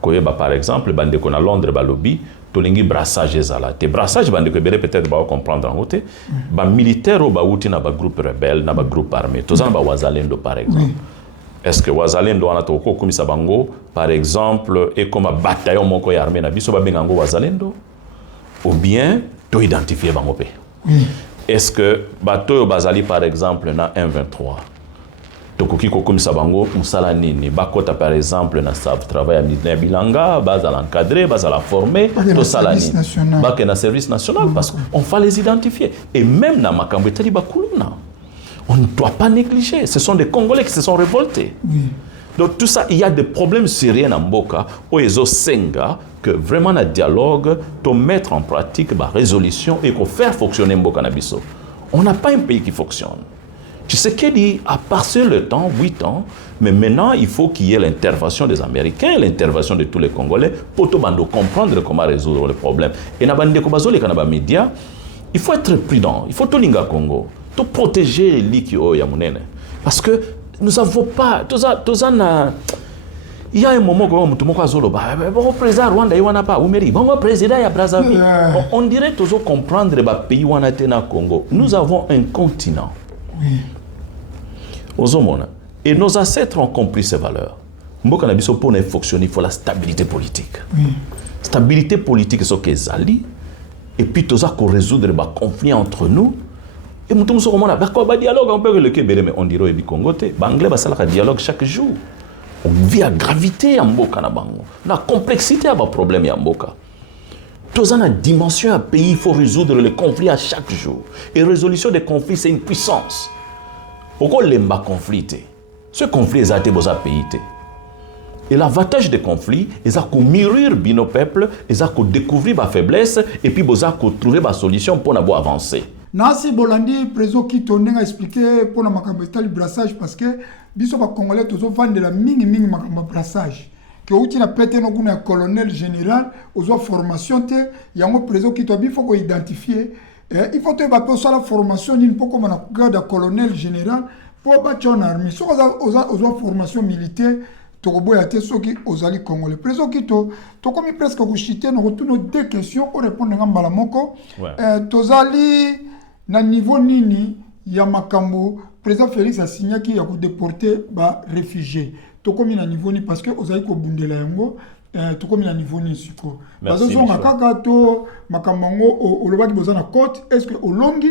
Koyeba par exemple bande kona Londres ba lobby tolingi brassage ezala te brassage bande ko bele peut-être ba comprendre en route ba militaire ba wuti na ba groupe rebelle na ba groupe armé tozana ba wazalendo par exemple est-ce que wazalendo wana to ko komisa bango par exemple et comme bataillon moko ya armée na biso ba bengango wazalendo ou bien to identifier bango pe est-ce que bato bazali par exemple na 123 tokoki kokomisa bango musala nini bakota par exemple na travail ya bilanga bazala encadrer bazala former to sala nini bake na service national parce qu'on va les identifier et même na makambo etali bakuluna on ne doit pas négliger ce sont des Congolais qui se sont révoltés donc tout ça il y a des problèmes sérieux na mboka o ezo senga que vraiment na dialogue to mettre en pratique ba résolution et ko faire fonctionner mboka na biso on n'a pas un pays qui fonctionne. Tu sais qu'il dit, à passer le temps, 8 ans, mais maintenant, il faut qu'il y ait l'intervention des Américains, l'intervention de tous les Congolais, pour tout le monde comprendre comment résoudre le problème. Et dans les médias, il faut être prudent, il faut tout l'Inga Congo, tout protéger l'Ikio Yamunene. Parce que nous n'avons pas, il y a un moment où le président Rwanda il pas Umeri bon président ya Brazzaville on dirait toujours comprendre le pays où on a tenu Congo. Nous avons un continent. Et nos ancêtres ont compris ces valeurs. Mboka na biso pour fonctionner, il faut la stabilité politique. Stabilité politique c'est ce que zali et puis tout ça qu'on résoudre les conflits entre nous. Et nous sommes comment là dialogue on peut le Québec mais on dirait au Congo te banglais ba sala dialogue chaque jour. On vit à gravité en Mboka na bango. La complexité à ba problème ya Mboka. Tout ça, la dimension à pays, il faut résoudre les conflits à chaque jour. Et résolution des conflits, c'est une puissance. Pourquoi les conflits? Ce conflit est à pays. Et l'avantage des conflits, ils ont mûrir nos peuples, ils ont découvrir ma faiblesse et puis ils ont trouver ma solution pour avancer. Nasi Bolandi, président qui tourne a expliqué pour la macambetali brassage parce que biso ba congolais tous vendre la mingi macamba brassage. Que outi na pété no kuna colonel général aux formation te yango président qui to bi faut ko identifier il faut te ba pour la formation ni pour comme na garde colonel général pour ba ton armée so aux formation militaire tokoboya te soki ozali congolais président qui to comme presque ko chiter no retourne deux questions au répondre ngambala moko tozali na niveau nini ya makambo président Félix a signé qui a déporté ba réfugiés to komi na niveau ni parce que ozali ko bundela yango to komi na niveau ni siko parce que zonga kaka to makambo ngo olobaki bozana côte est-ce que olongi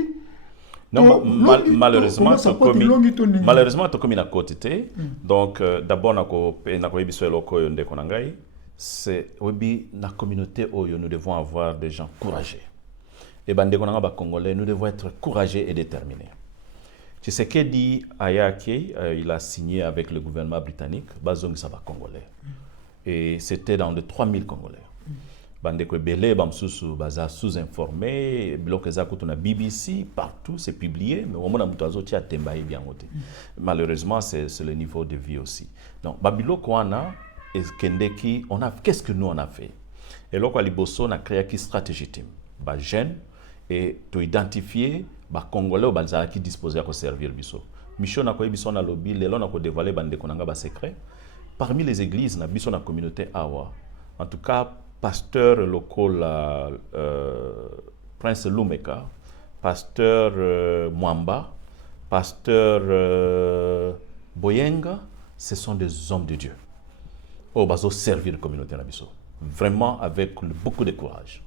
non malheureusement to komi na côte te donc d'abord na ko biso eloko yo ndeko na ngai c'est obi na communauté oyo nous devons avoir des gens courageux. Et bandeko nanga ba congolais, nous devons être courageux et déterminés. Tshisekedi Ayake, il a signé avec le gouvernement britannique, bazong saba congolais. Et c'était dans de 3000 congolais. Bandeko belé bamsusu baza sous-informé, bloqué za kutuna BBC partout, c'est publié, mais au moins mutazo tia temba bien ngote. Malheureusement, c'est le niveau de vie aussi. Donc babilo kwana et kendeki, on a qu'est-ce que nous on a fait? Et là quoi liboso on a créé une stratégie team. Ba jeune et to identifier ba congolais au balza qui disposé à servir biso mission na ko biso na lobby lelo na ko dévoiler bande konanga ba secret parmi les églises na biso na communauté awa en tout cas pasteur local Prince Lumeka pasteur Mwamba pasteur Boyenga ce sont des hommes de Dieu au bazo servir la communauté na biso vraiment avec beaucoup de courage.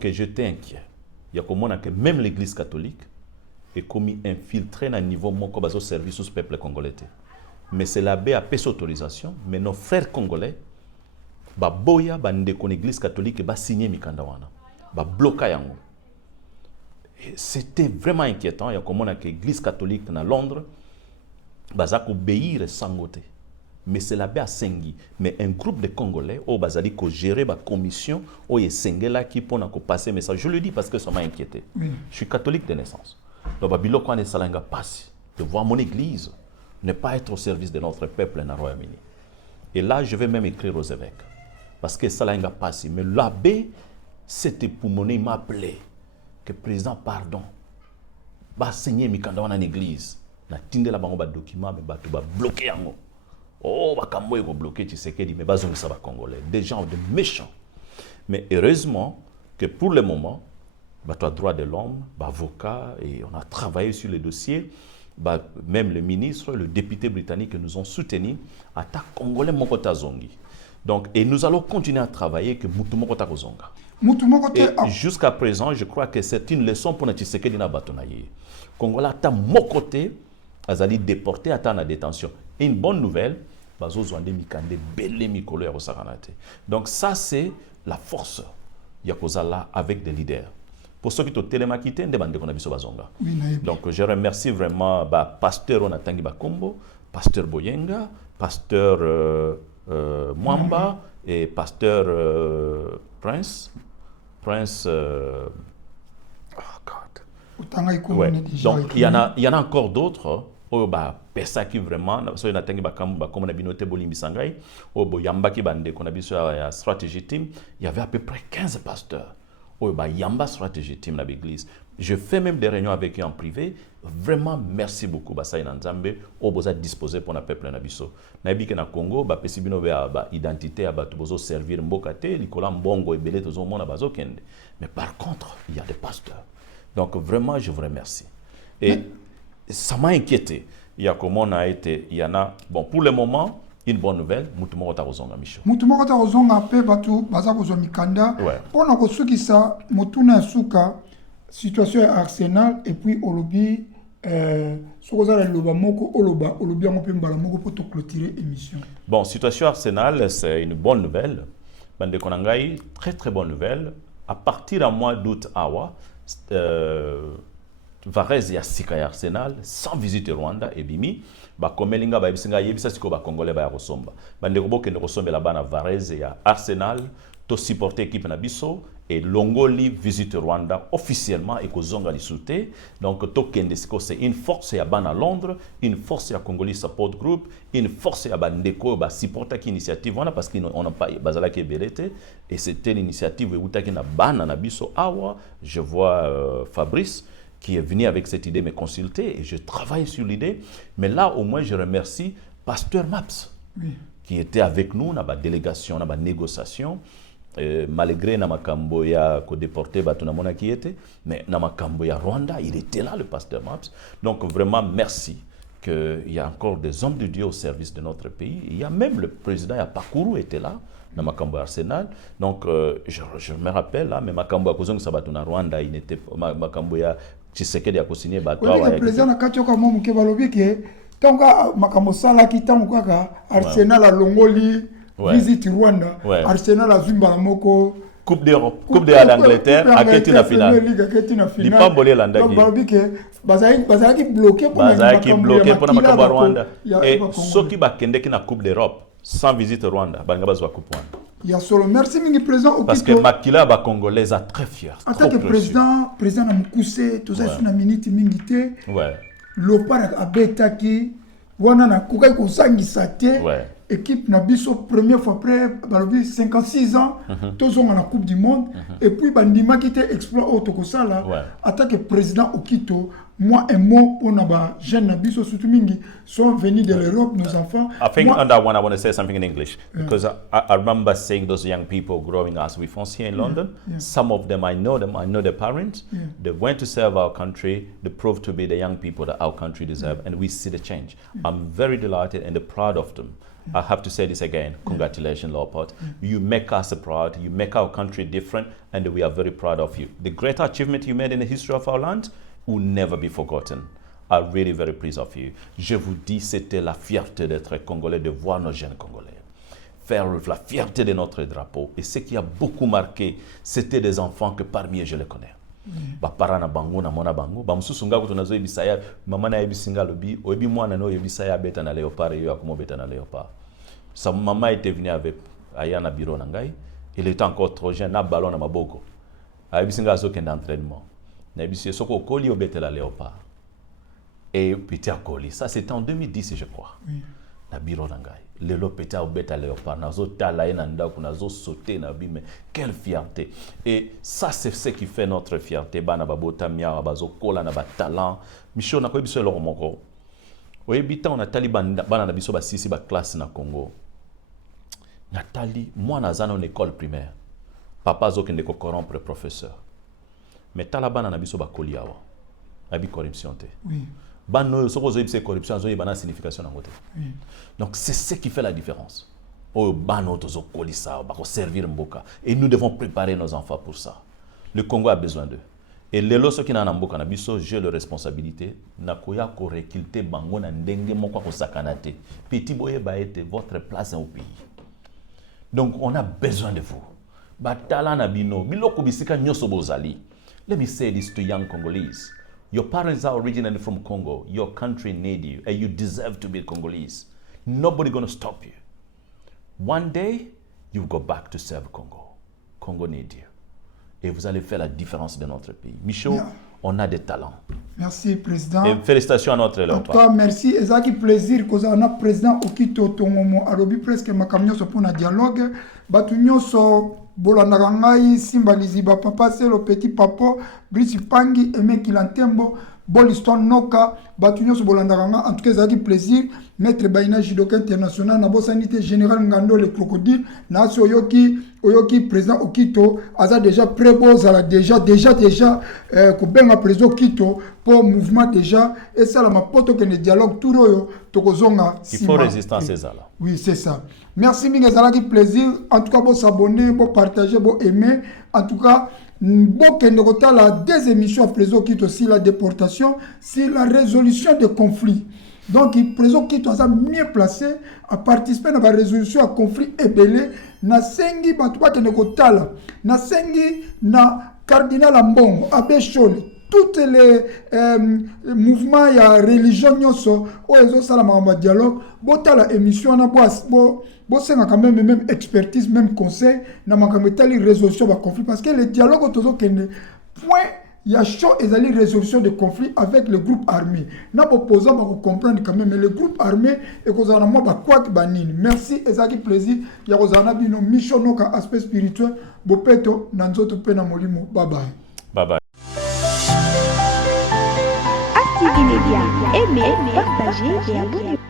Que j'étais inquiet. Il y a comme que même l'église catholique est commis infiltrée à un niveau mon service au peuple congolais. Mais c'est l'abbé a payé autorisation, mais nos frères congolais, ba boya bande kon église catholique ba signer mikandawana, ba bloquer yango. C'était vraiment inquiétant. Il y a comme que l'église catholique na Londres, ba za ko obéir sans côté. Mais c'est l'abbé à Sengi. Mais un groupe de Congolais, au Bazali, qui gère la commission, au Yesengela, qui peut passer message. Je le dis parce que ça m'a inquiété. Oui. Je suis catholique de naissance. Donc, Babilo, quand on passe, de voir mon église ne pas être au service de notre peuple dans le Royaume-Uni. Et là, je vais même écrire aux évêques. Parce que ça l'a passé. Mais l'abbé, c'était pour mon il m'a appelé. Que président, pardon. Bah, signer Mikanda en église. Na tinde la bango ba document, mais bah, tu vas bloquer en haut. Oh, Bakambo est bloqué, tu sais qu'il mais bazon ça va congolais, des gens de méchants. Mais heureusement que pour le moment, bah toi droit de l'homme, bah avocat et on a travaillé sur les dossiers, bah même le ministre, le député britannique nous ont soutenus à ta congolais mokota zongi. Donc et nous allons continuer à travailler que mutu mokota kozonga. Et jusqu'à présent, je crois que c'est une leçon pour notre Tshisekedi na batonaye. Congolais ta mokoté azali déporté à ta na détention. Et une bonne nouvelle, donc ça c'est la force Yakozala avec des leaders. Pour ceux qui ont télémaquité, donc je remercie vraiment pasteur Onatangi Bakombo, pasteur Boyenga, pasteur Mwamba et pasteur Prince. Oh God. Ouais. Donc il y en a encore d'autres. Oh bah pesa qui vraiment so ina tangi bakamba comme na binote bolimbi sangai oh bo yamba ki bande qu'on a biso ya stratégie team il y avait à peu près 15 pasteurs oh bah yamba stratégie team na l'église je fais même des réunions avec eux en privé vraiment merci beaucoup bah ça ina nzambe oh boza disposé pour na peuple na biso na biki na Congo bah pesi bino ba identité à bato bozo servir mbokate likola mbongo ebele tozo mona bazo kende mais par contre il y a des pasteurs donc vraiment je vous remercie et ça m'a inquiété. Il y a comment on a été, il y en a, bon, pour le moment, une bonne nouvelle, Moutoumoko Tarozonga, Micho. Moutoumoko Tarozonga, pe batu, bazago mikanda. Pour nous, qui ça, Moutuna Souka, situation à Arsenal, et puis Olobi, Sokoza Loba Moko, Olobi Amopi Mbalamoko pour te clôturer l'émission. Bon, situation Arsenal, c'est une bonne nouvelle. Bande Konangai, très très bonne nouvelle. À partir du mois d'août, Varese ya sika ya Arsenal sans visite Rwanda et bimi ba komelinga ba bisinga yebisa siko ba congolais ba kosomba bande koboke ndeko sombe la bana Varese ya Arsenal to supporter équipe na biso et longoli visite Rwanda officiellement et kozonga lisute donc to kende siko c'est une force ya bana Londres, une force ya Congolese Support Group, une force ya bandeko ba supporter qui initiative wana parce qu'on n'a pas bazala ke belete et c'était l'initiative utaki na bana na biso awa je vois Fabrice qui est venu avec cette idée me consulter et je travaille sur l'idée. Mais là, au moins, je remercie Pasteur Maps, qui était avec nous dans la délégation, dans la négociation. Malgré na makambo ya ko déporté batunamona qui était, mais na makambo ya Rwanda, il était là, le Pasteur Maps. Donc vraiment, merci qu'il y a encore des hommes de Dieu au service de notre pays. Il y a même le président Yapakuru était là. Dans Makambo Arsenal. Donc, je me rappelle là, mais Makambo Akozong Sabatuna Rwanda, il n'était pas Makambo ya Tshisekedi a co-signé Batwa. Oui, le président a Katioka Momuke Balobi que tant que Makambo Sala qui tant que Arsenal a Longoli visite Rwanda, Arsenal a Zumba Moko. Coupe d'Europe, Coupe d'Angleterre, à Ketina finale. Il pas bolé l'Andaki. Donc, Balobi que Bazaki bloqué pour Makambo Rwanda. Et ceux qui va kende na Coupe d'Europe. Sans visite Rwanda, Bangabazwa Coupe Rwanda. Il y a solo. Merci, Mingi Président Okito. Parce que Makila, ba Congolais, est très fier. En tant que président Namukuse, tout ça, c'est une minute Mingité. Ouais. L'opara Abetaki, Wana na Kukai Kosangi Sate. Ouais. Équipe Nabiso, première fois après, 56 ans, tous ont la Coupe du Monde. Et puis, Bandima qui était exploit au Tokosala. En tant que président Okito, moi, un mot pour les jeunes Nabiso, surtout Mingi, sont venus de l'Europe, nos enfants. I think on that one, I want to say something in English. Because I remember seeing those young people growing as we found here in London. Some of them, I know their parents. They went to serve our country. They proved to be the young people that our country deserves. And we see the change. I'm very delighted and proud of them. I have to say this again. Congratulations, Leopold. You make us proud. You make our country different. And we are very proud of you. The great achievement you made in the history of our land will never be forgotten. I'm really very pleased of you. Je vous dis, c'était la fierté d'être Congolais, de voir nos jeunes Congolais faire la fierté de notre drapeau. Et ce qui a beaucoup marqué, c'était des enfants que parmi eux, je les connais. Bapara na bango na mona bango ba mususu ngako tunazo ebisaya mama na ebisinga lobi obi mwana no ebisaya beta na léopard yo akomo beta na léopard. Sa maman était venue avec ayana bureau na ngai, il était encore trop jeune na ballon na maboko. Ebisinga zo kenda entraînement. Na ebisye soko koli obeta la léopard. Et petit koli, ça c'était en 2010 je crois. Na bureau na ngai. Lelo peta obeta léopard nazo tala ina ndako nazo sauter na bime, quelle fierté. Et ça c'est ce qui fait notre fierté bana babota mia bazo kola na ba talent micho na ko biso lo moko oyebita on a taliban bana na biso ba sisi ba classe na Congo natali moi na zana en école primaire papa zo kende ko corrompre professeur mais talabana na biso ba koliawa abi corruption te Bano soko zo yebise corruption zo yebana signification na ngote. Donc c'est ce qui fait la différence. Oh bano tozo kolisa ba ko servir mboka et nous devons préparer nos enfants pour ça. Le Congo a besoin d'eux. Et les loso qui na mboka na biso j'ai la responsabilité na koya ko réquilter bango na ndenge moko ko sakanate. Petit boye ba ete votre place au pays. Donc on a besoin de vous. Batala na bino biloko bisika nyoso bozali. Let me say this to young Congolese. Your parents are originally from Congo. Your country needs you, and you deserve to be Congolese. Nobody going to stop you. One day, you go back to serve Congo. Congo needs you. Et vous allez faire la différence de notre pays. Michaud, on a des talents. Merci, Président. Et félicitations à notre Léopard. En tout cas, merci. Et ça qui plaisir que on a Président Okito Tongomo Alobi presque ma camion pour un dialogue. Batunyo so Bolandaka ngai Simba Liziba papa c'est le petit papa Brice Pangi Aimé Kilantembo Boliston Noka Batunyo so Bolandaka ngai en tout cas ça qui plaisir maître Baina Jidoka international na bosanité général Ngando le crocodile na so Oyoki président Okito aza déjà préboz à la déjà ko benga président Okito pour mouvement déjà et ça la mapoto que le dialogue tout royo tokozonga il faut résistance ça là. Oui, c'est ça. Merci Mingazala qui plaisir. En tout cas, bon s'abonner, bon partager, bon aimer. En tout cas, bon Kendokota la des émissions présent qui aussi la déportation, c'est la résolution des conflits. Donc, il présent qui est mieux placé à participer à la résolution à conflit ébélé. Na sengi batuba Kendokota la. Na sengi na cardinal Ambongo, Abbé Chole. toutes les mouvements il y a religion nyoso o ezo sala ma dialogue botala émission na bo senga quand même expertise même conseil na makambo tali résolution ba conflit parce que le dialogue tozo kende point il y a chaud et la résolution de conflit avec le groupe armé. N'a pas posé pour comprendre quand même, mais le groupe armé et qu'on a moi quoi que banine. Merci et ça qui plaisir. Il y a qu'on bino mission no ka aspect spirituel. Bopeto nanzoto pena molimo. Bye bye. Bye bye. Active Média, aimez, partagez et abonnez-vous.